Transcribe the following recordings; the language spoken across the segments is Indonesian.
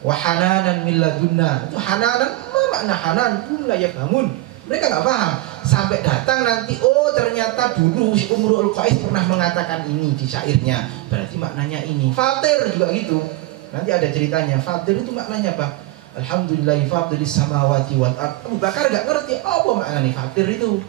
wa hananan min ladunna. Itu hananan, apa makna hanan? La yafhamun. Mereka nggak paham. Sampai datang nanti, oh ternyata dulu si Umrul Qais pernah mengatakan ini di syairnya. Berarti maknanya ini. Fatir juga gitu. Nanti ada ceritanya. Fatir itu maknanya apa? Alhamdulillahi fatiris samawati wal ard. Abu Bakar nggak ngerti apa maknanya fatir itu.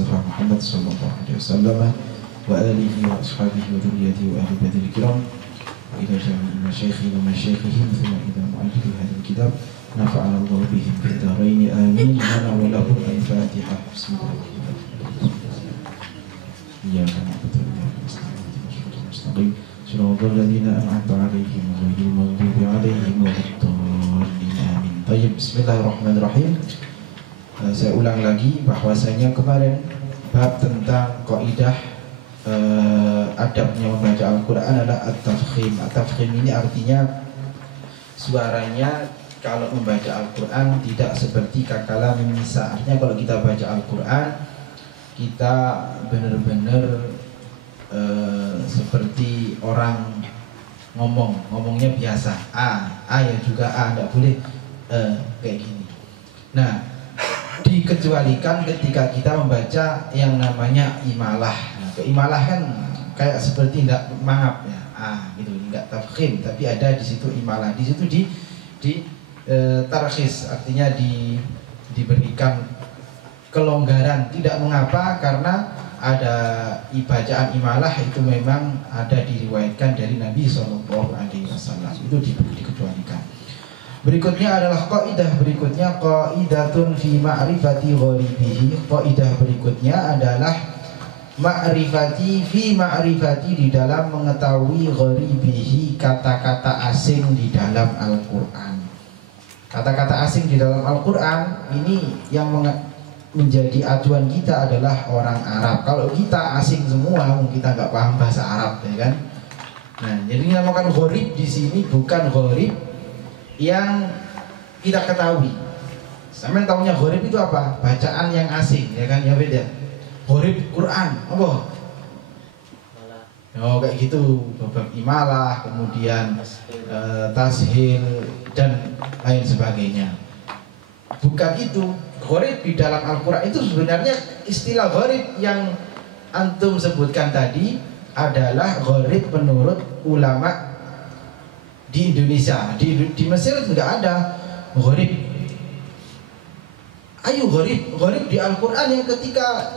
Muhammad sallallahu alaihi wasallam wa alihi wa ashabihi wa dhurriyyatihi wa ahli badil kiram wa ila jami'i masyayikhina wa masyayikhihim thumma ila mu'allif hadzal kitab nafa'ana Allah bihim fid dharain amin lana wa lahum al-Fatihah. Bismillahirrahmanirrahim. Iyyaka na'budu wa iyyaka nasta'in. Shiratal ladzina an'amta 'alaihim ghairil maghdubi 'alaihim waladdallin. Amin. Baik, bismillahirrahmanirrahim. Saya ulang lagi bahwasanya kemarin bab tentang kaidah adabnya membaca Al-Quran adalah at-tafkhim. At-tafkhim ini artinya suaranya kalau membaca Al-Quran tidak seperti kakala menisa. Artinya kalau kita baca Al-Quran kita benar-benar seperti orang ngomongnya biasa. Ya juga tidak boleh kayak gini. Nah, dikecualikan ketika kita membaca yang namanya imalah. Nah, imalah kan kayak seperti tidak mangap ya, gitu, enggak tafkhim, tapi ada di situ imalah. Di situ di tarkhis, artinya diberikan kelonggaran. Tidak mengapa karena ada bacaan imalah itu memang ada diriwayatkan dari Nabi SAW. Itu dikecualikan. Berikutnya adalah kaidah berikutnya, qaidatun fi ma'rifati gharibihi. Kaidah berikutnya adalah ma'rifati fi ma'rifati, di dalam mengetahui gharibihi, kata-kata asing di dalam Al-Qur'an. Kata-kata asing di dalam Al-Qur'an ini yang menjadi acuan kita adalah orang Arab. Kalau kita asing semua, kita nggak paham bahasa Arab, ya kan? Nah, jadi dinamakan gharib di sini bukan gharib yang kita ketahui. Sampeyan tahunya gharib itu apa? Bacaan yang asing, ya kan? Ya beda. Gharib Quran, apa? Oh kayak gitu, bab imalah, kemudian tashil dan lain sebagainya. Bukan itu. Gharib di dalam Al-Quran itu sebenarnya istilah gharib yang antum sebutkan tadi adalah gharib menurut ulama di Indonesia. Di Mesir nggak ada gharib. Ayo gharib di Al-Quran yang ketika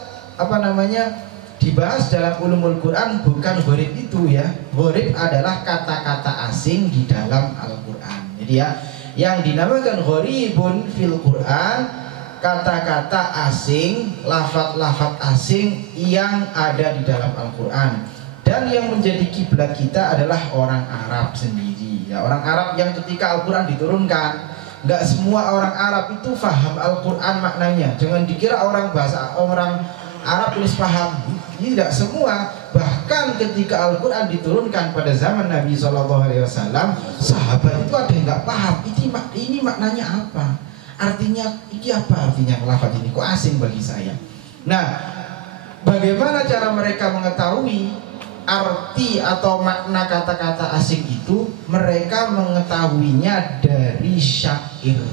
dibahas dalam ulumul Quran bukan gharib itu ya. Gharib adalah kata-kata asing di dalam Al-Quran. Jadi ya, yang dinamakan gharibun fil Quran kata-kata asing, lafaz-lafaz asing yang ada di dalam Al-Quran. Dan yang menjadi kiblat kita adalah orang Arab sendiri ya, orang Arab yang ketika Al-Quran diturunkan, nggak semua orang Arab itu faham Al-Quran maknanya. Jangan dikira orang Arab tulis paham, tidak semua. Bahkan ketika Al-Quran diturunkan pada zaman Nabi SAW, sahabat itu ada yang nggak paham ini maknanya apa, artinya ini apa, artinya lafaz ini kok asing bagi saya. Nah, bagaimana cara mereka mengetahui arti atau makna kata-kata asing itu? Mereka mengetahuinya dari syair.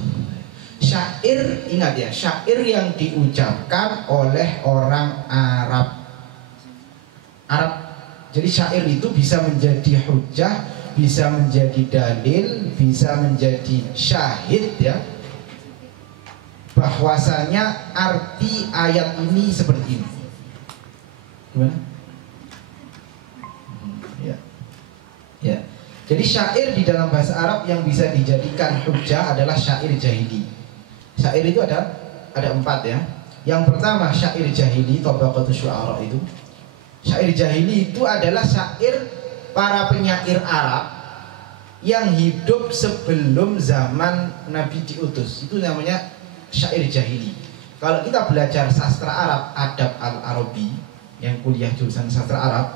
Syair, ingat ya, syair yang diucapkan oleh orang Arab. Jadi syair itu bisa menjadi hujjah, bisa menjadi dalil, bisa menjadi syahid ya, bahwasanya arti ayat ini seperti ini. Gimana? Ya. Jadi syair di dalam bahasa Arab yang bisa dijadikan hujjah adalah syair jahili. Syair itu ada 4 ya. Yang pertama syair jahili, tabaqatus syu'ara itu. Syair jahili itu adalah syair para penyair Arab yang hidup sebelum zaman Nabi diutus. Itu namanya syair jahili. Kalau kita belajar sastra Arab, adab al-Arabi, yang kuliah jurusan sastra Arab,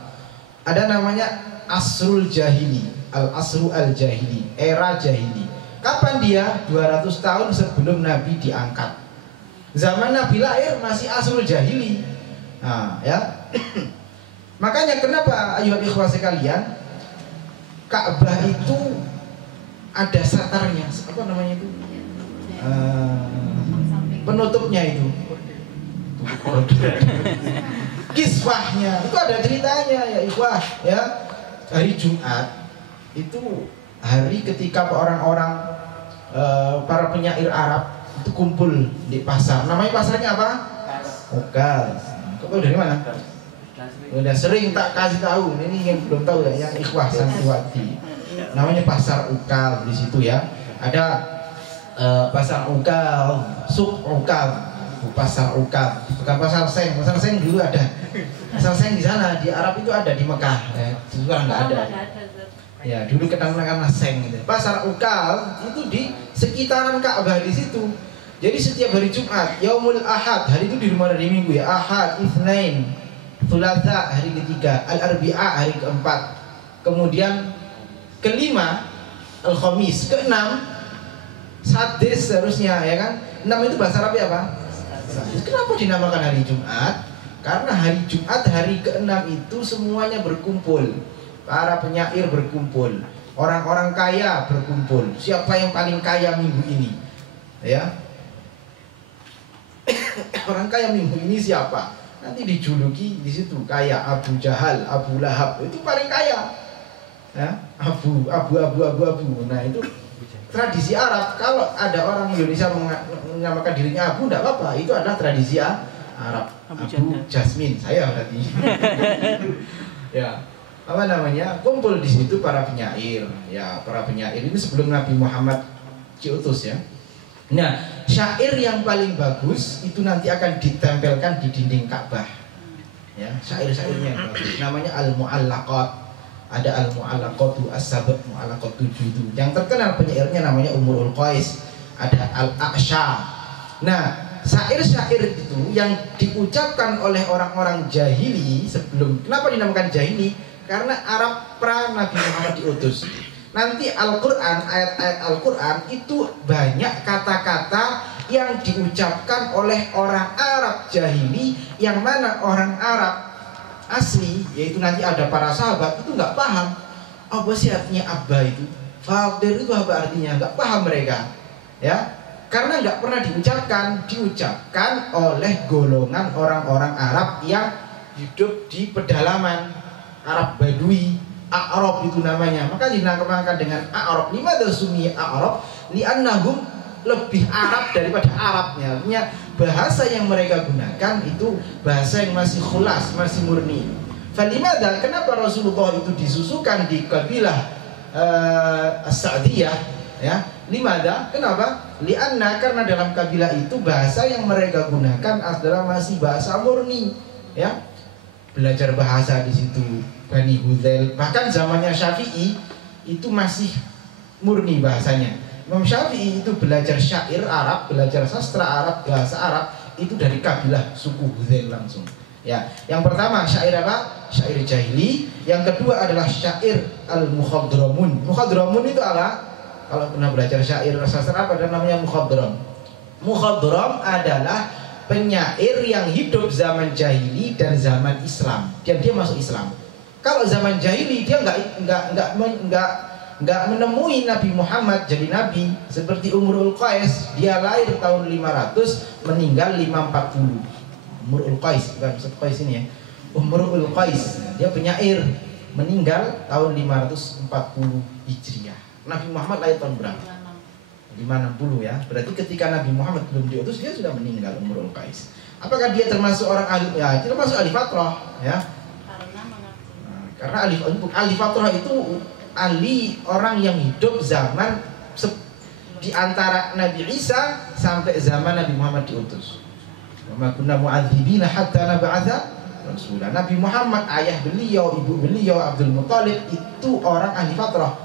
ada namanya Asrul Jahili, Al-Asru Al-Jahili, era Jahili. Kapan dia? 200 tahun sebelum Nabi diangkat. Zaman Nabi lahir masih Asrul Jahili. Nah, ya. Makanya kenapa ayuhal ikhwah sekalian, Ka'bah itu ada satarnya, apa namanya itu? Penutupnya itu. Kiswahnya itu ada ceritanya ya ikhwah ya. Hari Jumat itu hari ketika orang-orang para penyair Arab itu kumpul di pasar. Namanya pasarnya apa? Ukal. Kau dari mana? Udah sering tak kasih tahu. Ini yang belum tahu ya, yang ikhwah santriwati. Namanya pasar Ukal di situ ya. Ada pasar Ukal, suk Ukal, pasar Ukal. Bukan pasar Seng. Pasar Seng dulu ada. Pasar Seng di sana di Arab itu ada di Mekah. Sekarang nggak ada. Ya dulu kenal Seng gitu. Pasar Ukal itu di sekitaran Ka'bah di situ. Jadi setiap hari Jumat, Yaumul Ahad, hari itu di rumah dari Minggu ya. Ahad, Itsnain, Thulatha hari ketiga, Al-Arbi'a hari keempat. Kemudian kelima Al-Khamis, keenam Sadis seharusnya ya kan. 6 itu bahasa Arab apa? Kenapa dinamakan hari Jumat? Karena hari Jumat hari ke-6 itu semuanya berkumpul. Para penyair berkumpul, orang-orang kaya berkumpul. Siapa yang paling kaya minggu ini? Ya. Orang kaya minggu ini siapa? Nanti dijuluki di situ kaya Abu Jahal, Abu Lahab itu paling kaya. Ya, Abu. Nah itu tradisi Arab. Kalau ada orang Indonesia menamakan dirinya Abu, tidak apa-apa. Itu adalah tradisi Arab. Abu Jasmine, saya berarti. Ya, apa namanya? Kumpul di situ para penyair. Ya, para penyair ini sebelum Nabi Muhammad diutus ya. Nah, syair yang paling bagus itu nanti akan ditempelkan di dinding Ka'bah. Ya, syair-syairnya yang bagus. Namanya Al-Mu'allaqat. Ada Al-Mu'allaqatu As-Sab'ah, Mu'allaqatu 7. Yang terkenal penyairnya namanya Umrul Qais. Ada Al-A'sha. Nah, syair-syair itu yang diucapkan oleh orang-orang jahili sebelum. Kenapa dinamakan jahili? Karena Arab pra Nabi Muhammad diutus. Nanti Al-Quran, ayat-ayat Al-Quran itu banyak kata-kata yang diucapkan oleh orang Arab jahili, yang mana orang Arab asli, yaitu nanti ada para sahabat itu nggak paham apa sih artinya Abba itu, Faqir itu apa artinya, nggak paham mereka, ya, karena nggak pernah diucapkan oleh golongan orang-orang Arab yang hidup di pedalaman, Arab Badui. A'rab itu namanya, maka dinamakan dengan A'rab. Limadha summiya A'rab? Li'annahum lebih Arab daripada Arabnya. Artinya bahasa yang mereka gunakan itu bahasa yang masih khulas, masih murni. Falimadha, kenapa Rasulullah itu disusukan di kabilah As-Sa'diyah ya? Limadha, kenapa? Li'anna, karena dalam kabilah itu bahasa yang mereka gunakan adalah masih bahasa murni ya. Belajar bahasa di situ Bani Hudzail, bahkan zamannya Syafi'i itu masih murni bahasanya. Imam Syafi'i itu belajar syair Arab, belajar sastra Arab, bahasa Arab itu dari kabilah suku Hudzail langsung. Ya, yang pertama syair apa? Syair jahili. Yang kedua adalah syair al-mukhadramun. Mukhadramun itu apa? Kalau pernah belajar syair sastra apa ada namanya mukhadram. Mukhadram adalah penyair yang hidup zaman jahili dan zaman Islam. Dan dia masuk Islam. Kalau zaman jahili dia nggak menemui Nabi Muhammad jadi nabi, seperti Umrul Qais, dia lahir tahun 500 meninggal 540. Umrul Qais, bukan Ustaz Qais ini ya. Umrul Qais, dia penyair, meninggal tahun 540 Hijriah. Nabi Muhammad lahir tahun berapa? 560 ya. Berarti ketika Nabi Muhammad belum diutus dia sudah meninggal Umrul Qais. Apakah dia termasuk orang ahli? Ya, dia termasuk ahli fatrah ya. Karena ahli fatrah itu ahli orang yang hidup zaman di antara Nabi Isa sampai zaman Nabi Muhammad diutus. Wa ma kunna mu'adzibina hatta nab'atsa rasulah. Nabi Muhammad, ayah beliau, ibu beliau Abdul Muthalib itu orang ahli fatrah.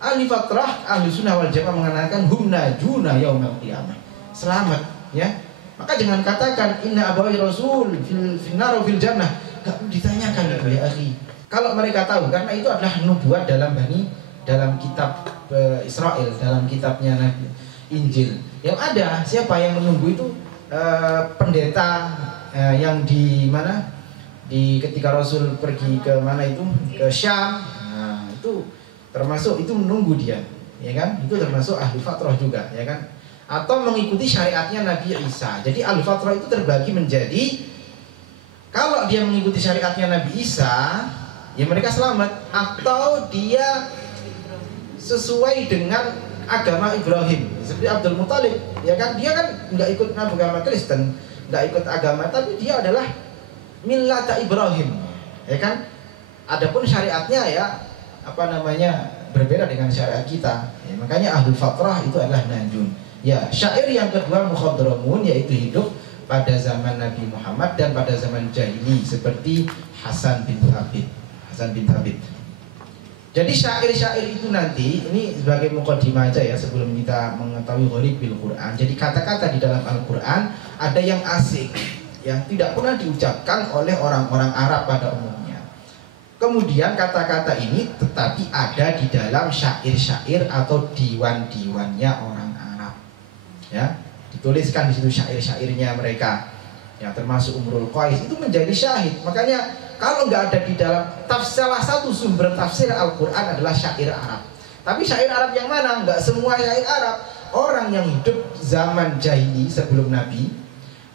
Ahli fatrah, ahli sunnah wal jamaah mengatakan hum najuna yaumil qiyamah. Selamat ya. Maka jangan katakan inna abawi rasul fil nar fil jannah. nggak perlu ditanyakan itu ya akhi. Kalau mereka tahu, karena itu adalah nubuat dalam kitab Israel, dalam kitabnya Nabi Injil. Yang ada siapa yang menunggu itu pendeta yang di mana? Ketika Rasul pergi ke mana itu? Ke Syam. Nah, itu termasuk itu menunggu dia, ya kan? Itu termasuk ahli fatrah juga, ya kan? Atau mengikuti syariatnya Nabi Isa. Jadi ahli fatrah itu terbagi menjadi, kalau dia mengikuti syariatnya Nabi Isa, ya mereka selamat. Atau dia sesuai dengan agama Ibrahim, seperti Abdul Muthalib, ya kan? Dia kan nggak ikut agama Kristen, nggak ikut agama, tapi dia adalah millata Ibrahim, ya kan? Adapun syariatnya ya berbeda dengan syariat kita, ya, makanya ahlul fatrah itu adalah najun. Ya, syair yang kedua mukhadramun, yaitu hidup pada zaman Nabi Muhammad dan pada zaman jahili, seperti Hasan bin Thabit. Jadi syair-syair itu nanti, ini sebagai mukadimah aja ya sebelum kita mengetahui gharib bil Quran. Jadi kata-kata di dalam Al-Quran ada yang asing, yang tidak pernah diucapkan oleh orang-orang Arab pada umumnya. Kemudian kata-kata ini tetapi ada di dalam syair-syair atau diwan-diwannya orang Arab. Ya, dituliskan di situ syair-syairnya mereka. Ya, termasuk Umrul Qais itu menjadi syahid. Makanya kalau nggak ada di dalam salah satu sumber tafsir Al-Quran adalah syair Arab. Tapi syair Arab yang mana? Nggak semua syair Arab. Orang yang hidup zaman jahili sebelum Nabi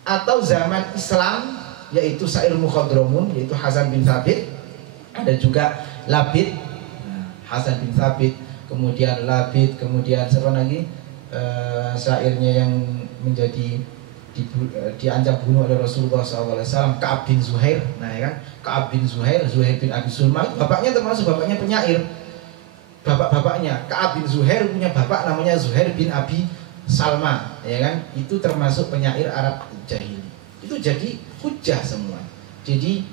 atau zaman Islam, yaitu syair mukhadramun, yaitu Hasan bin Thabit. Ada juga Labid, Hasan bin Thabit, kemudian Labid, kemudian siapa lagi? Syairnya yang menjadi diancam bunuh oleh Rasulullah SAW, Ka'ab bin Zuhair. Nah ya kan, Ka'ab bin Zuhair bin Abi Sulma, bapaknya termasuk bapaknya penyair. Bapak-bapaknya Ka'ab bin Zuhair punya bapak namanya Zuhair bin Abi Salma, ya kan? Itu termasuk penyair Arab jahili. Itu jadi hujah semua. Jadi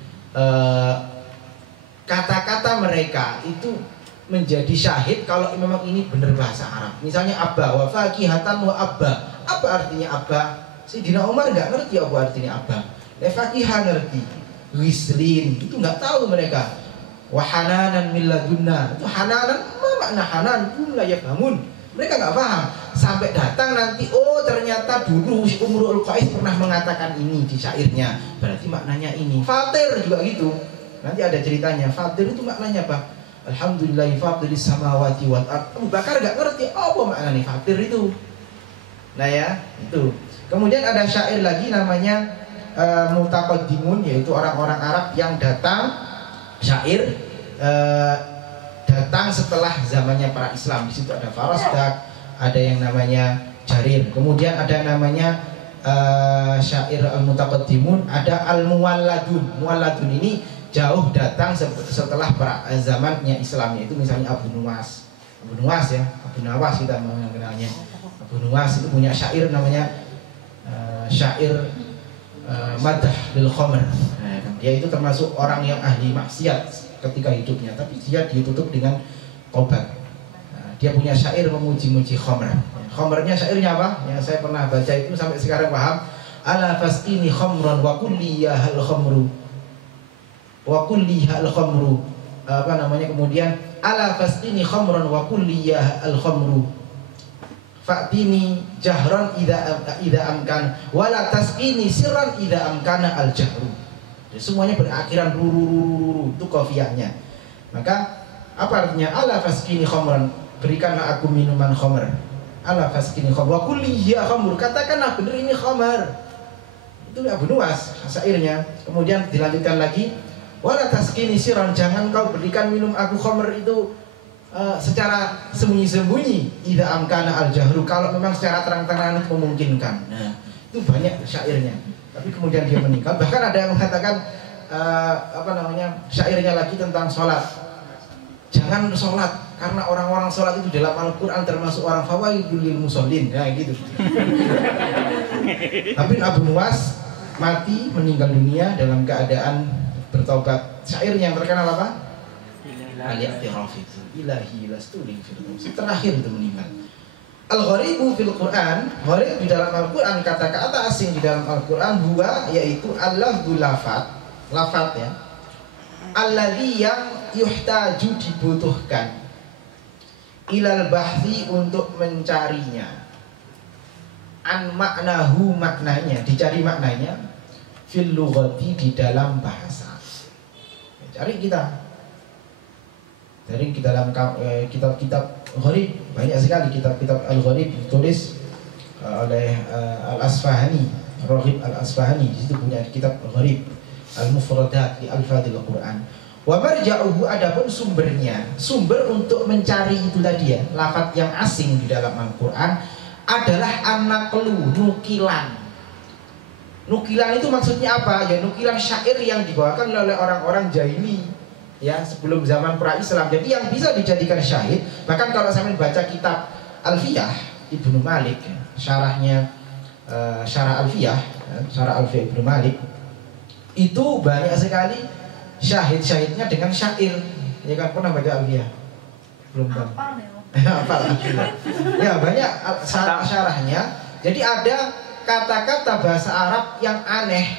kata-kata mereka itu menjadi syahid kalau memang ini benar bahasa Arab. Misalnya abba wa fakihatan wa abba. Apa artinya abba? Sayyidina Umar nggak ngerti apa artinya abba. Fakihah ngerti. Wislin itu nggak tahu mereka. Wahananan min ladunna. Itu hananan, apa makna hanan? La yafhamun. Mereka nggak paham. Sampai datang nanti, oh ternyata dulu si Umrul Qais pernah mengatakan ini di syairnya. Berarti maknanya ini. Fatir juga gitu. Nanti ada ceritanya. Fatir itu maknanya apa? Alhamdulillahi fatiris samawati wal ard. Abu Bakar nggak ngerti apa maknanya fatir itu. Nah ya, itu. Kemudian ada syair lagi namanya Mutaqaddimun, yaitu orang-orang Arab yang datang, syair datang setelah zamannya para Islam. Di situ ada Farasdak, ada yang namanya Jarir. Kemudian ada namanya syair al-Mutaqaddimun, ada al-Muwalladun. Muwalladun ini jauh datang setelah para zamannya Islam, yaitu misalnya Abu Nuwas ya, Abu Nawas kita mengenalnya. Abu Nuwas itu punya syair namanya syair madah lil khamr. Dia itu termasuk orang yang ahli maksiat ketika hidupnya, tapi dia ditutup dengan tobat. Dia punya syair memuji-muji khamr. Khamrnya syairnya apa? Yang saya pernah baca itu sampai sekarang paham. Ala fasqini khamran wa kulli ya hal khamru wa kulli hal khamru. Apa namanya? Kemudian ala fasqini khamran wa kulli ya al khamru. Fa'tini jahran idza amkan wala tasqini sirran idza amkana al jahru. Jadi semuanya berakhiran ruru itu qafiyahnya. Maka apa artinya ala fasqini khamran, berikanlah aku minuman khamr. Ala fasqini khamr wa kulli ya khamr, katakanlah benar ini khamr. Itu Abu Nuwas syairnya. Kemudian dilanjutkan lagi wala tasqini sirran, jangan kau berikan minum aku khamr itu secara sembunyi-sembunyi, idza amkana al-jahru, kalau memang secara terang-terangan itu memungkinkan. Nah, itu banyak syairnya. Tapi kemudian dia meninggal. Bahkan ada yang mengatakan syairnya lagi tentang sholat. Jangan sholat karena orang-orang sholat itu dalam Al-Quran termasuk orang fawaidul lil musallin, ya gitu. Tapi Abu Nuwas mati, meninggal dunia dalam keadaan bertobat. Syairnya yang terkenal apa? Al-i'tiraf itu ilahi lastulin firdaus, terakhir itu meninggal. Al-gharibu fil Quran, gharib di dalam Al-Quran, kata-kata asing di dalam Al-Quran, huwa yaitu al-lafdul lafat, lafaz ya. Alladzi yang yuhtaju dibutuhkan ilal bahthi untuk mencarinya, an maknahu maknanya, dicari maknanya fil lughati di dalam bahasa. Cari kita dari dalam kitab-kitab gharib, banyak sekali kitab-kitab al-gharib ditulis oleh Al-Asfahani, Raghib Al-Asfahani. Di situ punya kitab gharib Al-Mufradat li Alfadil Quran. Wa marja'uhu, adapun sumbernya, sumber untuk mencari itu tadi ya, lafaz yang asing di dalam Al-Qur'an adalah an-naqlu, nukilan. Nukilan itu maksudnya apa? Ya nukilan syair yang dibawakan oleh orang-orang jahili ya, sebelum zaman pra-Islam. Jadi yang bisa dijadikan syair, bahkan kalau saya baca kitab Alfiyah Ibnu Malik, syarahnya syarah Alfiyah, syarah Alfiyah Ibnu Malik, itu banyak sekali syahid-syahidnya dengan syair. Ya kan, pernah baca Alfiyah? Belum tahu. Apa ya, banyak syarahnya. Jadi ada kata-kata bahasa Arab yang aneh,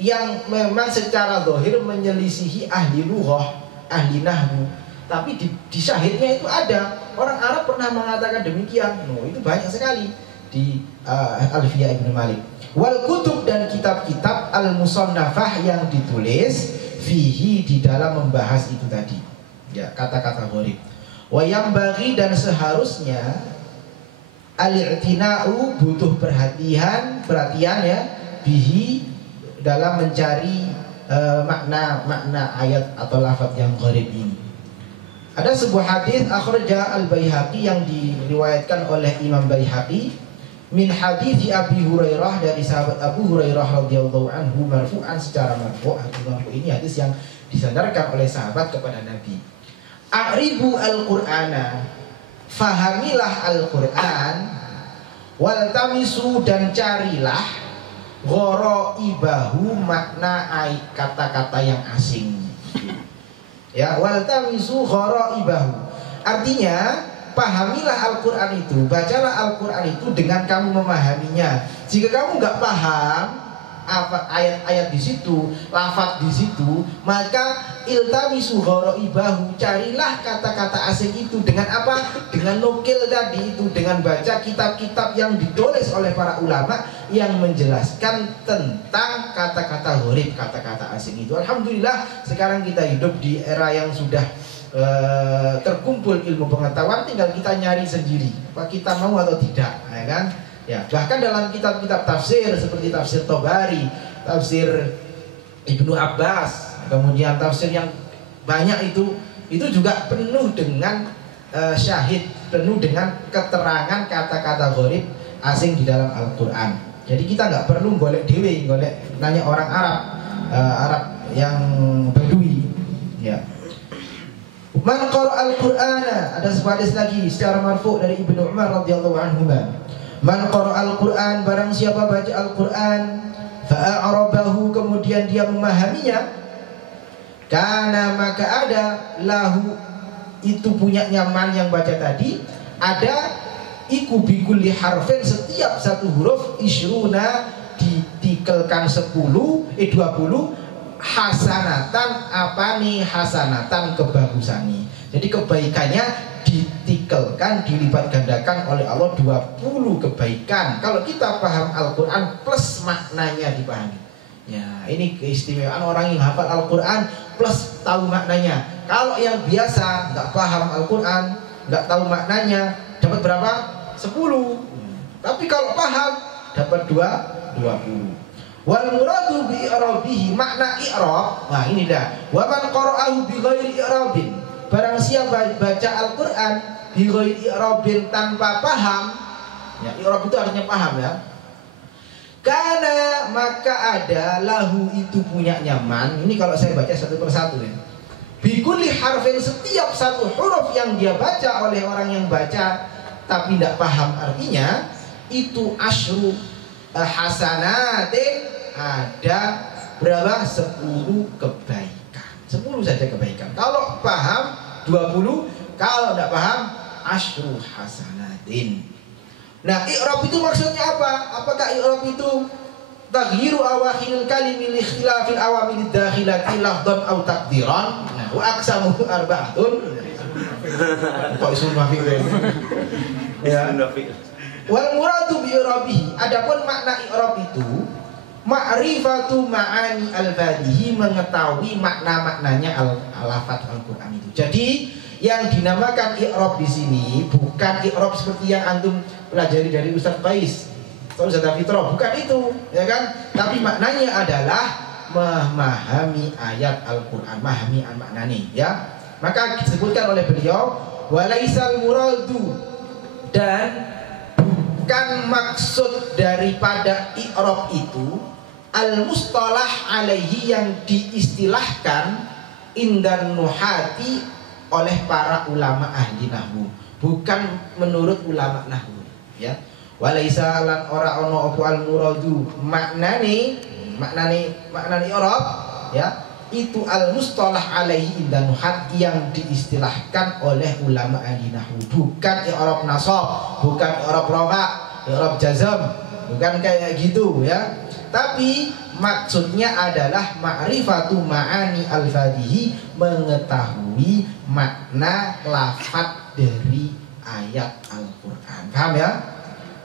yang memang secara zahir menyelisihi ahli lughah, ahli nahwu, tapi di syahidnya itu ada. Orang Arab pernah mengatakan demikian. Itu banyak sekali di Alfiyah Ibnu Malik. Wal kutub, dan kitab-kitab al-musannafah yang ditulis fihi, di dalam membahas itu tadi ya, kata-kata gharib. Wa yang bagi, dan seharusnya al-i'tina'u, butuh perhatian ya, bihi, dalam mencari makna ayat atau lafaz yang gharib ini. Ada sebuah hadis akhraja al-Baihaqi, yang diriwayatkan oleh Imam Baihaqi, min hadits Abi Hurairah, dari sahabat Abu Hurairah radhiyallahu anhu, marfu'an, secara marfu'. Ini hadis yang disandarkan oleh sahabat kepada Nabi. A'ribu al-Qur'ana, fahamilah Al-Qur'an, wal tamisu, dan carilah ghoraibahu, makna kata-kata yang asing. Ya, wal tamisu ghoraibahu, artinya pahamilah Al-Quran itu, bacalah Al-Quran itu dengan kamu memahaminya. Jika kamu nggak paham apa ayat-ayat di situ, lafaz di situ, maka iltamisu ghoraibahu, carilah kata-kata asing itu dengan apa? Dengan nukil tadi itu, dengan baca kitab-kitab yang ditulis oleh para ulama yang menjelaskan tentang kata-kata gharib, kata-kata asing itu. Alhamdulillah sekarang kita hidup di era yang sudah terkumpul ilmu pengetahuan, tinggal kita nyari sendiri apa kita mau atau tidak, ya kan? Ya, bahkan dalam kitab-kitab tafsir seperti tafsir Tobari, tafsir Ibnu Abbas, kemudian tafsir yang banyak itu juga penuh dengan syahid, penuh dengan keterangan kata-kata gharib asing di dalam Al-Quran. Jadi kita nggak perlu golek dewe, nanya orang Arab yang Badui, ya. Man qara'al Qur'ana, ada sebuah hadis lagi secara marfu' dari Ibnu Umar radhiyallahu anhu. Man qara'al Qur'an, barang siapa baca Al-Qur'an, fa'arabahu, kemudian dia memahaminya, kana, maka ada lahu, itu punya nyaman yang baca tadi, ada iku bikulli harfin, setiap satu huruf, isruna, ditikelkan 20, hasanatan, apa nih hasanatan, kebagusan nih. Jadi kebaikannya ditikelkan, dilipat gandakan oleh Allah 20 kebaikan. Kalau kita paham Al-Quran plus maknanya dipahami. Ya, ini keistimewaan orang yang hafal Al-Quran plus tahu maknanya. Kalau yang biasa nggak paham Al-Quran, nggak tahu maknanya, dapat berapa? 10. Tapi kalau paham dapat 20. Wal muradu bi i'rabihi, makna i'rab. Nah, ini dah. Wa man qara'ahu bi ghairi i'rabin, barang siapa baca Al-Qur'an bi ghairi i'rabin, tanpa paham. Ya, i'rab itu artinya paham ya. Karena maka ada lahu, itu punya nyaman. Ini kalau saya baca satu persatu ya. Bi kulli harfin, setiap satu huruf yang dia baca oleh orang yang baca tapi tidak paham artinya, itu asyru hasanatin, ada berapa? 10 kebaikan. 10 saja kebaikan. Kalau paham 20, kalau tidak paham asyru hasanatin. Nah, i'rab itu maksudnya apa? Apakah i'rab itu taghyiru awakhiril kalimi li ikhtilafil awamil dakhilati lafdhan aw taqdiran. Nah, wa aqsamu arba'atun. Kok isun mafi ya. Wal muradu bi i'rabihi, adapun makna i'rab itu ma'rifatu ma'ani al-fadhihi, mengetahui makna-maknanya al-lafaz Al-Qur'an itu. Jadi yang dinamakan i'rab di sini bukan i'rab seperti yang antum pelajari dari Ustaz Faiz atau Ustaz Fitrah, bukan itu, ya kan? Tapi maknanya adalah memahami ayat Al-Qur'an, memahami maknanya, ya. Maka disebutkan oleh beliau walaisal muradu, dan bukan maksud daripada i'rab itu al-mustalah alaihi, yang diistilahkan indan nuhati oleh para ulama ahli nahwu, bukan menurut ulama nahwu, ya. Walaisa lan ora ono apa al-muradu maknane i'rab, ya, itu al-mustalah alaihi indan nuhat, yang diistilahkan oleh ulama ahli nahwu, bukan i'rab nasab, bukan i'rab rafa, i'rab jazm, bukan kayak gitu, ya. Tapi maksudnya adalah ma'rifatu ma'ani al-fadhihi, mengetahui makna lafaz dari ayat Al-Qur'an. Paham ya?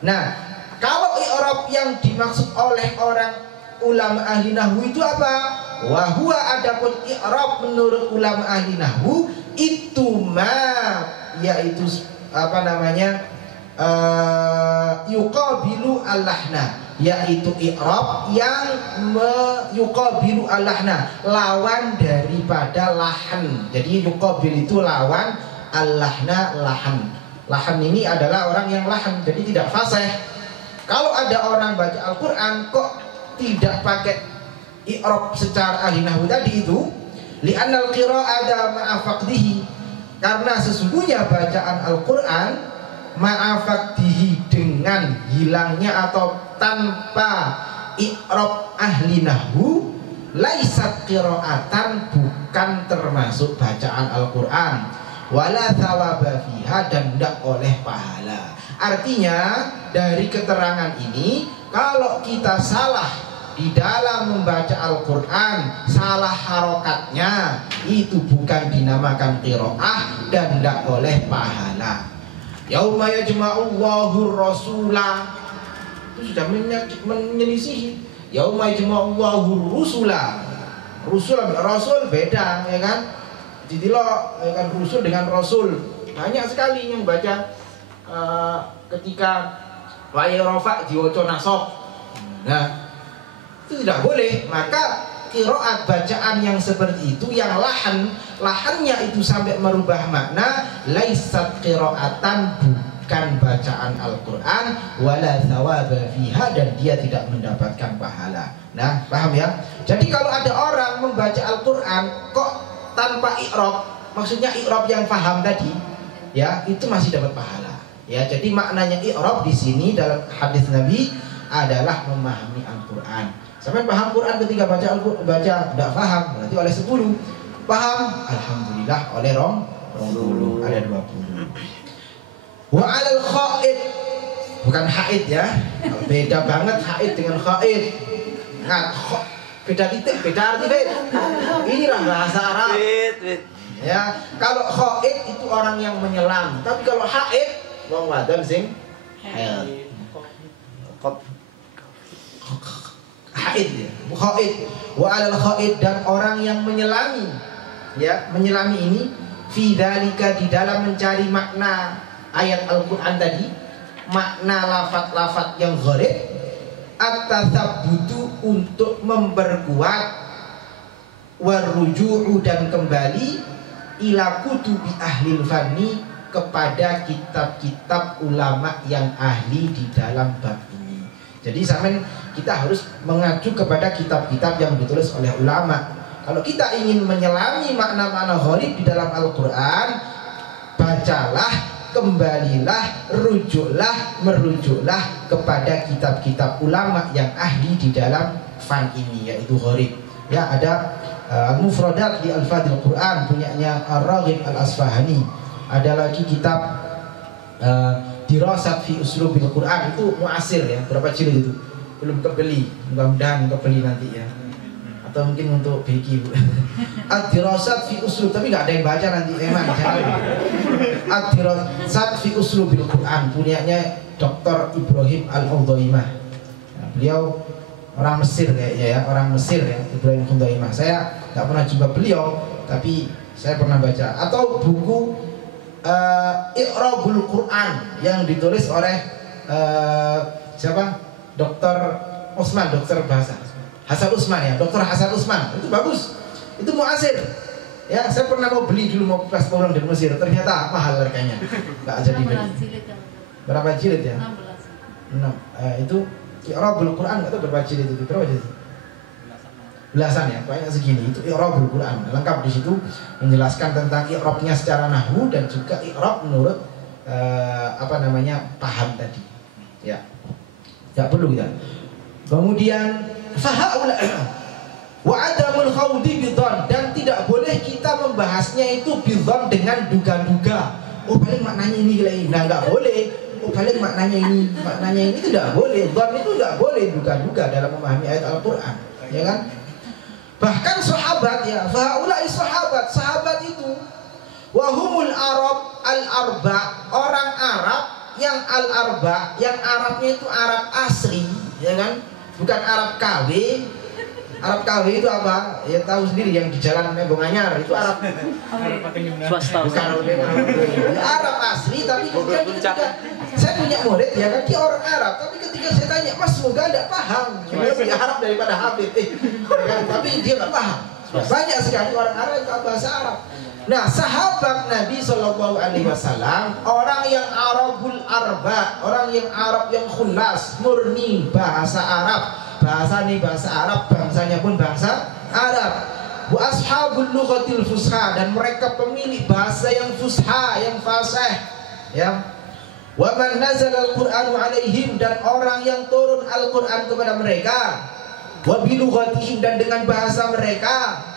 Nah, kalau i'rab yang dimaksud oleh orang ulama ahli nahwu itu apa? Wa huwa, adapun i'rab menurut ulama ahli nahwu itu yaitu apa namanya? Yuqabilu al-lahna, yaitu i'rab yang yuqabilu al-lahna, lawan daripada lahan. Jadi yuqabil itu lawan, al-lahna lahan. Lahan ini adalah orang yang lahan, jadi tidak fasih. Kalau ada orang baca Al-Qur'an kok tidak pakai i'rab secara ahli nahwu tadi itu, li'annal qira'ata ma'a faqdihi, karena sesungguhnya bacaan Al-Qur'an ma'a faqdihi, dengan hilangnya atau tanpa i'rab ahli nahwu, laisat qira'atan, bukan termasuk bacaan Al-Qur'an, wala thawaba fiha, dan tidak oleh pahala. Artinya dari keterangan ini, kalau kita salah di dalam membaca Al-Qur'an, salah harokatnya, itu bukan dinamakan qiraah dan tidak oleh pahala. Yauma yajma'ullahu rasula, itu sudah menyelisihi. Yauma yajma'ullahu rusula, rasul beda, ya kan? Ditilah, ya kan, rusul dengan rasul. Banyak sekali yang baca ketika wae rafa diwaca nasab. Nah, itu tidak boleh. Maka qiraat bacaan yang seperti itu, yang lahannya itu sampai merubah makna, laisat qiraatan, bukan bacaan Al-Qur'an, wala thawaba fiha, dan dia tidak mendapatkan pahala. Nah, paham ya? Jadi kalau ada orang membaca Al-Qur'an kok tanpa i'rab, maksudnya i'rab yang paham tadi, ya, itu masih dapat pahala. Ya, jadi maknanya i'rab di sini dalam hadis Nabi adalah memahami Al-Qur'an. Sampai paham Quran ketika baca tidak paham, berarti oleh 10. Paham? Alhamdulillah, oleh 20, ada 20. Wa 'alal khaid, bukan haid ya. Beda banget haid dengan khaid. Beda titik, beda arti, Bet. Inilah bahasa Arab. Ya, kalau khaid itu orang yang menyelam, tapi kalau haid wong wadon sing haid. Haid ya, khaid. Wa 'alal khaid, dan orang yang menyelami. Ya, menyelami ini fi dzalika, di dalam mencari makna ayat Al-Qur'an tadi, makna lafaz-lafaz yang gharib, at-tathabbutu, untuk memperkuat, waruju'u, dan kembali, ila kutubi ahlil fanni, kepada kitab-kitab ulama yang ahli di dalam bab ini. Jadi sampai kita harus mengacu kepada kitab-kitab yang ditulis oleh ulama. Kalau kita ingin menyelami makna-makna gharib di dalam Al-Qur'an, bacalah, kembalilah, merujuklah kepada kitab-kitab ulama yang ahli di dalam fan ini, yaitu gharib. Ya, ada Al-Mufradat di Al-Fadil Quran punyanya Ar-Raghib Al-Asfahani. Ada lagi kitab Dirasat fi Uslubil Quran, itu muasir ya, berapa jilid itu? belum kebeli, mudah-mudahan kebeli nanti ya. Atau mungkin untuk Becky Bu. Ad-dirasat fi usul, tapi nggak ada yang baca nanti emang jangan. Ad-dirasat fi usul bil Quran punyanya Dr. Ibrahim Al-Khudaimah. Nah, beliau orang Mesir kayaknya ya, orang Mesir ya, Ibrahim Khudaimah. Saya nggak pernah jumpa beliau, tapi saya pernah baca. Atau buku Iqra'ul Quran yang ditulis oleh siapa? Dr. Usman, dokter bahasa. Hasan Usman ya, Dr. Hasan Usman, itu bagus, itu muasir. Ya, saya pernah mau beli dulu mau pas pulang dari Mesir, ternyata mahal harganya, nggak jadi beli. Berapa jilid ya? 6. Itu Iqra'ul Quran nggak tahu berapa jilid itu, berapa jilid? Belasan ya, banyak segini. Itu Iqra'ul Quran, lengkap di situ menjelaskan tentang i'rabnya secara nahwu dan juga i'rab menurut paham tadi. Ya, nggak perlu kita. Kemudian fahaula wa adamul khawdi bidhan, dan tidak boleh kita membahasnya itu bidhan dengan duga-duga. Oh paling maknanya ini, nah nggak boleh. Oh paling maknanya ini tidak boleh. Dhan itu nggak boleh duga-duga dalam memahami ayat Al-Quran, ya kan? Bahkan sahabat ya, fahaula sahabat itu wahumul Arab al-arba, orang Arab yang al-arba, yang Arabnya itu Arab asli, ya kan? Bukan Arab KW. Arab KW itu apa? Ya tahu sendiri yang di jalan Megong Anyar itu Arab swasta. Bukan Arab asli, tapi ketika saya punya murid ya kan, dia orang Arab, tapi ketika saya tanya, Mas semoga tidak paham, lebih Arab daripada Habib, ya kan? Tapi dia nggak paham. Banyak sekali orang Arab yang tahu bahasa Arab. Nah, sahabat Nabi Shallallahu Alaihi Wasallam orang yang Arabul Arba, orang yang Arab yang khulas, murni bahasa Arab, bahasa ini bahasa Arab, bangsanya pun bangsa Arab. Wa ashabul lughatil fusha, dan mereka pemilik bahasa yang fusha, yang fasih, ya. Wa man nazala al-Qur'anu alaihim, dan orang yang turun Al-Qur'an kepada mereka, wa bi lughatihim, dan dengan bahasa mereka.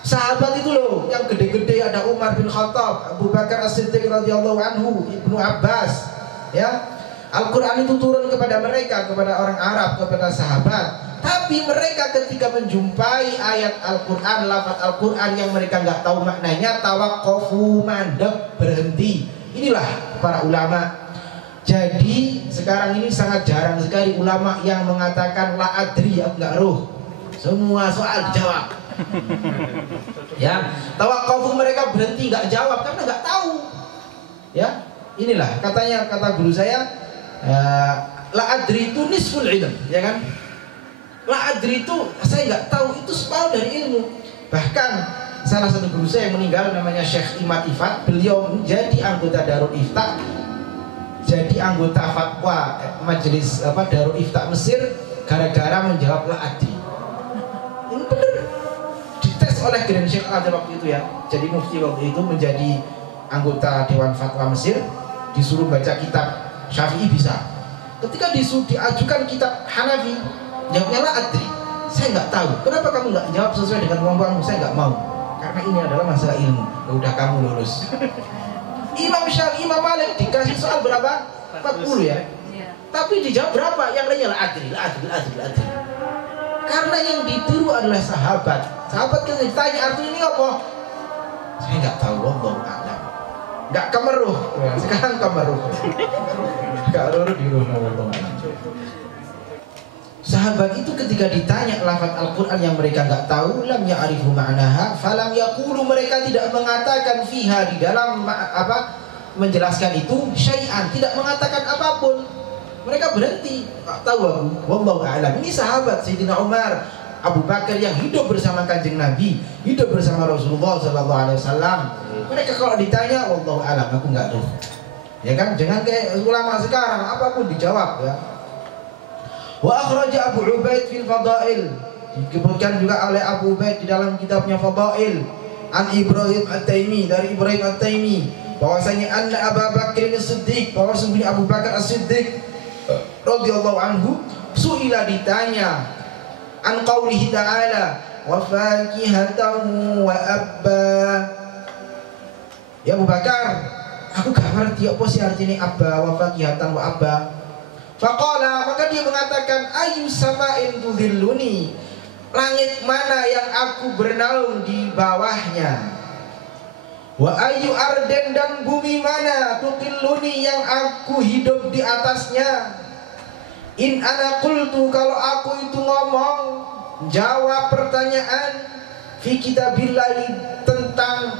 Sahabat itu loh, yang gede-gede ada Umar bin Khattab, Abu Bakar As-Siddiq radhiyallahu anhu, Ibnu Abbas, ya. Al-Quran itu turun kepada mereka, kepada orang Arab, kepada sahabat. Tapi mereka ketika menjumpai ayat Al-Quran, lafaz Al-Quran yang mereka nggak tahu maknanya, tawaqqafu, mandek, berhenti. Inilah para ulama. Jadi sekarang ini sangat jarang sekali ulama yang mengatakan la adri, aku nggak roh. Semua soal dijawab. Ya, tawaqqafu, mereka berhenti nggak jawab karena nggak tahu. Ya, inilah kata guru saya, la adri itu nisful ilm, ya kan? La adri itu saya nggak tahu, itu separuh dari ilmu. Bahkan salah satu guru saya yang meninggal namanya Syekh Imad Ifat, beliau menjadi anggota Darul Ifta, jadi anggota fatwa majelis Darul Ifta Mesir gara-gara menjawab la adri. Ini benar. Oleh Grand Sheikh Al waktu itu ya, jadi mufti waktu itu, menjadi anggota Dewan Fatwa Mesir, disuruh baca kitab Syafi'i bisa. Ketika diajukan kitab Hanafi, jawabnya la adri, saya nggak tahu. Kenapa kamu nggak jawab sesuai dengan kemampuanmu? Saya nggak mau, karena ini adalah masalah ilmu. Udah kamu lulus. Imam Syafi'i, Imam Malik dikasih soal berapa? 40 ya. Tapi dijawab berapa? Yang lainnya la adri. Karena yang ditiru adalah sahabat. Sahabat kan ditanya artinya ini apa? Saya nggak tahu, wallahu a'lam. Nggak kemeruh. Sekarang kemeruh. Nggak kemeruh di rumah, wallahu a'lam. Sahabat itu ketika ditanya lafaz Al-Quran yang mereka nggak tahu, lam ya'rifu ma'naha, falam yaqulu, mereka tidak mengatakan fiha, di dalam menjelaskan itu syai'an, tidak mengatakan apapun. Mereka berhenti, nggak tahu aku, wallahu a'lam. Ini sahabat Sayyidina Umar, Abu Bakar yang hidup bersama Kanjeng Nabi, hidup bersama Rasulullah Sallallahu Alaihi Wasallam. Mereka kalau ditanya, wallahu a'lam, aku nggak tahu. Ya kan, jangan kayak ulama sekarang, apapun dijawab ya. Wa akhraja Abu Ubaid fil Fadail, disebutkan juga oleh Abu Ubaid di dalam kitabnya Fadail, an Ibrahim At-Taimi, dari Ibrahim At-Taimi, bahwasanya anna Abu Bakar As-Siddiq, bahwasanya Abu Bakar As-Siddiq radhiyallahu anhu suila, ditanya an qaulihi ta'ala wa fakihatan wa abba. Ya Abu Bakar, aku gak ngerti apa sih artinya abba wa fakihatan wa abba. Faqala, maka dia mengatakan, ayu sama'in tudhilluni, langit mana yang aku bernaung di bawahnya. Wa ayu arden, dan bumi mana tuqilluni yang aku hidup di atasnya. In ana qultu, kalau aku itu ngomong, jawab pertanyaan, fi kitabillahi, tentang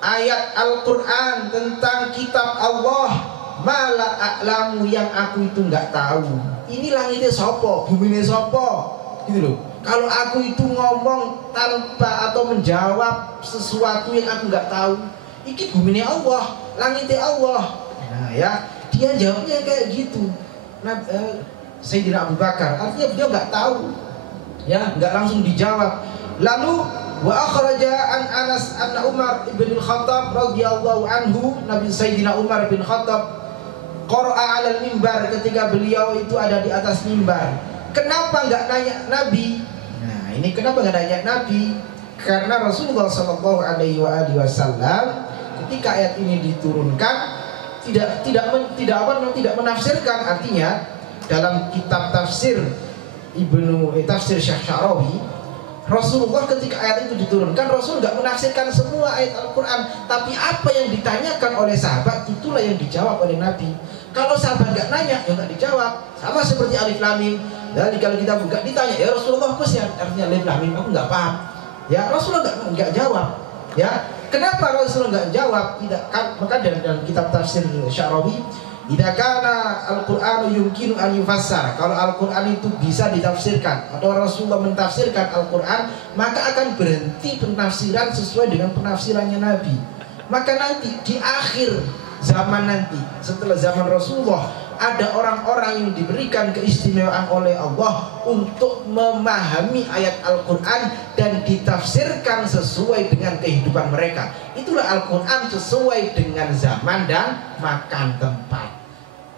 ayat Al-Quran, tentang kitab Allah, mala a'lamu, yang aku itu nggak tahu. Ini langitnya sopo, buminya sopo, gitu loh. Kalau aku itu ngomong tanpa atau menjawab sesuatu yang aku nggak tahu, iki buminya Allah, langitnya Allah. Nah ya, dia jawabnya kayak gitu. Nah, Sayyidina Abu Bakar, artinya beliau nggak tahu, ya, nggak langsung dijawab. Lalu wa akhraja an Anas anna Umar bin Khattab radhiyallahu anhu, Nabi Sayyidina Umar bin Khattab qara'a 'alal mimbar, ketika beliau itu ada di atas mimbar. Kenapa nggak nanya Nabi? Nah, ini kenapa nggak nanya Nabi? Karena Rasulullah Shallallahu Alaihi Wasallam ketika ayat ini diturunkan tidak menafsirkan. Artinya dalam kitab tafsir tafsir Syekh Sya'rawi, Rasulullah ketika ayat itu diturunkan, Rasul nggak menafsirkan semua ayat Al-Quran, tapi apa yang ditanyakan oleh sahabat itulah yang dijawab oleh Nabi. Kalau sahabat nggak nanya, ya nggak dijawab. Sama seperti alif lam mim. Jadi kalau kita buka ditanya, ya Rasulullah apa sih artinya alif lam mim? Aku nggak paham. Ya Rasulullah nggak jawab. Ya, kenapa Rasulullah nggak jawab? Tidak kan? Maka dalam kitab tafsir Sya'rawi, idza kana al-Qur'anu yumkinu an yufassar, kalau Al-Qur'an itu bisa ditafsirkan atau Rasulullah mentafsirkan Al-Qur'an, maka akan berhenti penafsiran sesuai dengan penafsirannya Nabi. Maka nanti di akhir zaman nanti, setelah zaman Rasulullah, ada orang-orang yang diberikan keistimewaan oleh Allah untuk memahami ayat Al-Quran dan ditafsirkan sesuai dengan kehidupan mereka. Itulah Al-Quran sesuai dengan zaman dan makan tempat.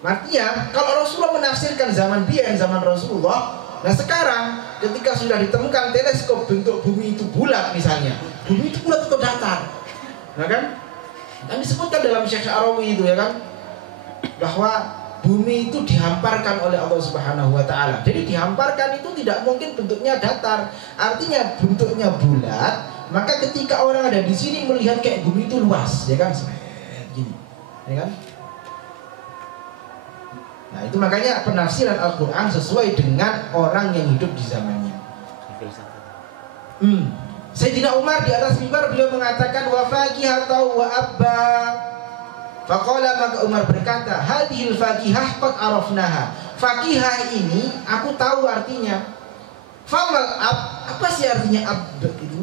Artinya kalau Rasulullah menafsirkan zaman biyen, zaman Rasulullah, nah sekarang ketika sudah ditemukan teleskop bentuk bumi itu bulat misalnya, bumi itu bulat atau datar, nah kan disebutkan dalam Syekh Sya'rawi itu, ya kan, bahwa bumi itu dihamparkan oleh Allah Subhanahu wa Ta'ala. Jadi dihamparkan itu tidak mungkin bentuknya datar, artinya bentuknya bulat. Maka ketika orang ada di sini melihat kayak bumi itu luas, ya kan, gini, ya kan. Nah itu makanya penafsiran Al-Quran sesuai dengan orang yang hidup di zamannya. Sayyidina Umar di atas mimbar beliau mengatakan wa fakihatan wa abba. Faqala, maka Umar berkata, hadhil fakihah qad arafnaha. Fakihah ini aku tahu artinya. Famal ab, apa sih artinya ab itu?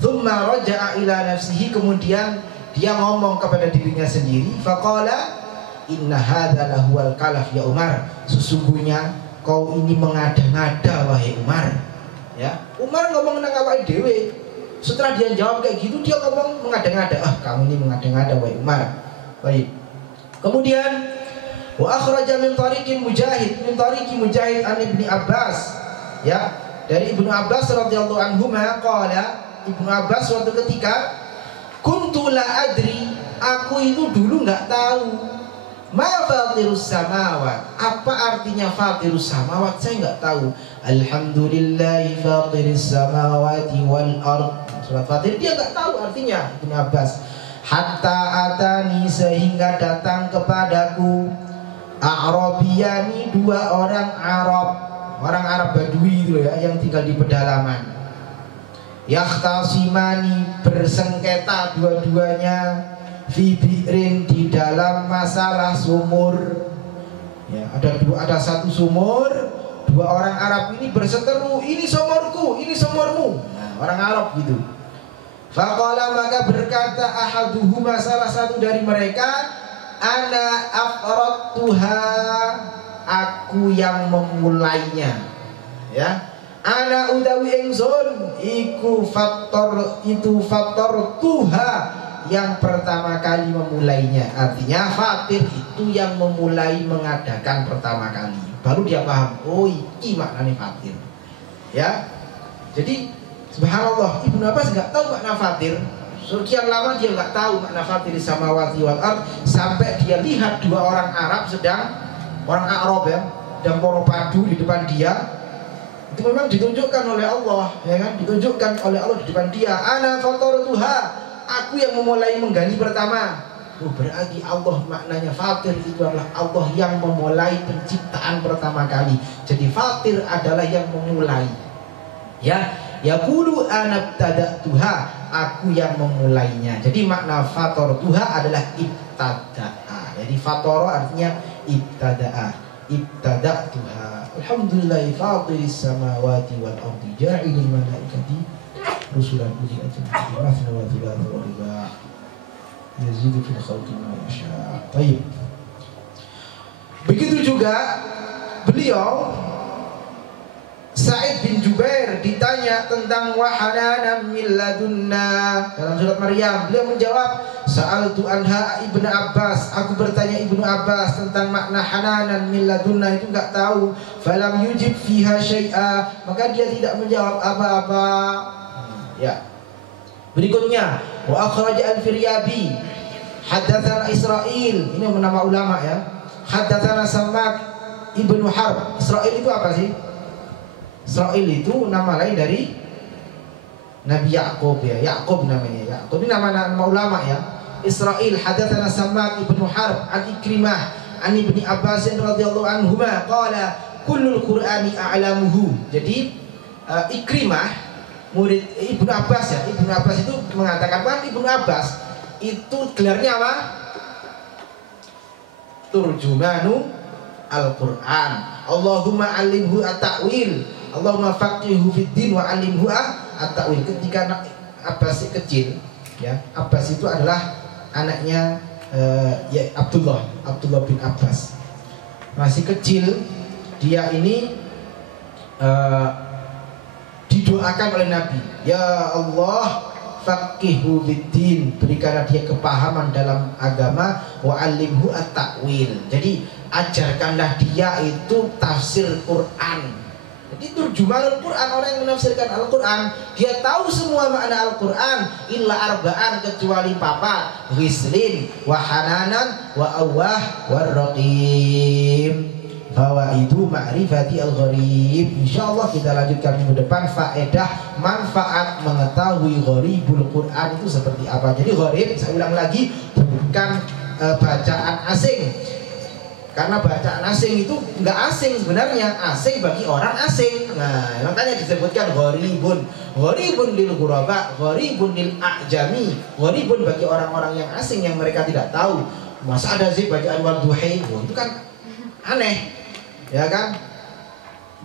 Thumma raja'a ila nafsihi, kemudian dia ngomong kepada dirinya sendiri. Faqala, inna hadza lahuwal kalaf ya Umar. Sesungguhnya kau ini mengada-ngada wahai Umar. Ya, Umar ngomong nang awake dhewe. Setelah dia jawab kayak gitu, dia ngomong mengada-ngada. Ah, kamu ini mengada-ngada wahai Umar. Baik. Kemudian wa akhraja min tariqi Mujahid an Ibnu Abbas. Ya, dari Ibnu Abbas radhiyallahu anhu qala, Ibnu Abbas suatu ketika, kuntu la adri, aku itu dulu enggak tahu ma fatirus samawat, apa artinya fatirus samawat, saya enggak tahu. Alhamdulillahi fatiris samawati wal ard, surat Fatir, dia enggak tahu artinya Ibnu Abbas. Hatta atani, sehingga datang kepadaku A'rabiyani, dua orang Arab, orang Arab Badui itu ya, yang tinggal di pedalaman. Yakhtasimani, bersengketa dua-duanya, fi bi'rin, di dalam masalah sumur. Ya, ada satu sumur, dua orang Arab ini berseteru, ini sumurku, ini sumurmu. Nah, orang Arab gitu. Faqala, maka berkata ahaduhuma, salah satu dari mereka, ana afradtuha, aku yang memulainya. Ya, ana utawi ingsun iku faktor tuha, yang pertama kali memulainya. Artinya fatir itu yang memulai mengadakan pertama kali. Baru dia paham, oh iki maknanya fatir. Ya, jadi subhanallah, Ibnu Abbas nggak tahu makna fatir. Sekian lama dia nggak tahu makna fatir samawati wal ard, sampai dia lihat dua orang Arab sedang orang Arab ya, dan para padu di depan dia, itu memang ditunjukkan oleh Allah, ya kan? Ditunjukkan oleh Allah di depan dia. Ana fatartuha, aku yang memulai menggali pertama. Oh, berarti Allah maknanya fatir itu adalah Allah yang memulai penciptaan pertama kali. Jadi fatir adalah yang memulai. Ya, yaqulu ana ibtada'tuha, aku yang memulainya. Jadi makna fatartuha adalah ibtada'a. Jadi fatara artinya ibtada'a. Ibtada'tuha. Alhamdulillah fatiris samawati wal ardi ja'ilil malaikati rusulan uli ajal masna wa thulatha wa ruba' yazidu fil khalqi ma yasha'. Baik. Begitu juga beliau Sa'id bin Jubair ditanya tentang wahananan min ladunna dalam surat Maryam, beliau menjawab sa'altu anha Ibnu Abbas, aku bertanya Ibnu Abbas tentang makna hananan min ladunna, itu enggak tahu. Falam yujib fiha syai'a, maka dia tidak menjawab apa-apa. Ya. Berikutnya wa akhraj al-Firyabi haddatsana Israil, ini nama ulama ya. Haddatsana Samak Ibnu Harb. Israil itu apa sih? Israil itu nama lain dari Nabi Ya'qub ya. Ya'qub namanya. Ya'qub ini nama ulama ya. Israil hadatsana Samak Ibnu Harb an Ikrimah an Ibni Abbas radhiyallahu anhuma qala kullul Qur'ani a'lamuhu. Jadi Ikrimah murid Ibnu Abbas ya. Ibnu Abbas itu mengatakan bahwa Ibnu Abbas itu gelarnya apa? Turjumanu Al-Qur'an. Allahumma alimhu at-ta'wil, Allahumma faqihu fid din wa alimhu at-ta'wil. Ketika anak Abbas kecil ya, Abbas itu adalah anaknya ya Abdullah bin Abbas. Masih kecil dia ini didoakan oleh Nabi, ya Allah faqihu fiddin, berikanlah dia kepahaman dalam agama, wa alimhu at-ta'wil. Jadi ajarkanlah dia itu tafsir Quran. Jadi turjumanul Quran, orang yang menafsirkan Al-Quran, dia tahu semua makna Al-Quran illa arba'an, kecuali papa, ghislin wa hananan wa awwah warraqim. Fawaidu ma'rifati al-gharib. Insyaallah kita lanjutkan minggu depan faedah manfaat mengetahui gharibul Quran itu seperti apa. Jadi gharib, saya ulang lagi, bukan bacaan asing. Karena bacaan asing itu enggak asing sebenarnya, asing bagi orang asing. Nah, makanya disebutkan gharibun. Gharibun lil ghuraba, gharibun lil a'jami. Gharibun bagi orang-orang yang asing yang mereka tidak tahu. Masa ada sih bacaan wadduhi? Oh, itu kan aneh. Ya kan?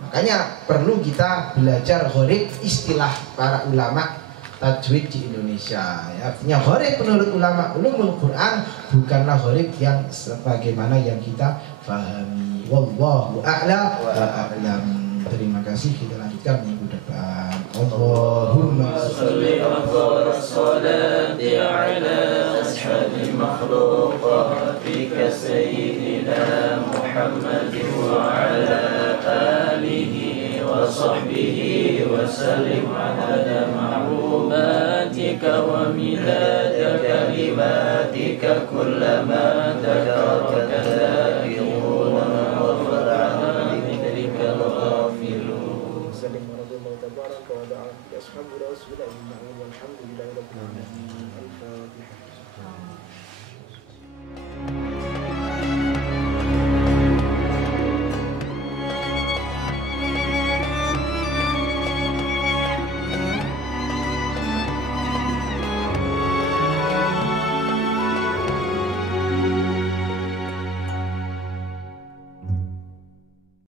Makanya perlu kita belajar gharib, istilah para ulama tajwid di Indonesia ya. Artinya gharib menurut ulama ulumul Quran bukanlah gharib yang sebagaimana yang kita fahami. Wallahu a'la wa a'lam. Terima kasih, kita lanjutkan minggu depan. Allahumma shalli ala salati ala ashabi makhluqatika sayyidina Muhammad wa ala alihi wa sahbihi wa sallim ala ma'lumatika wa midada kalimatika kullama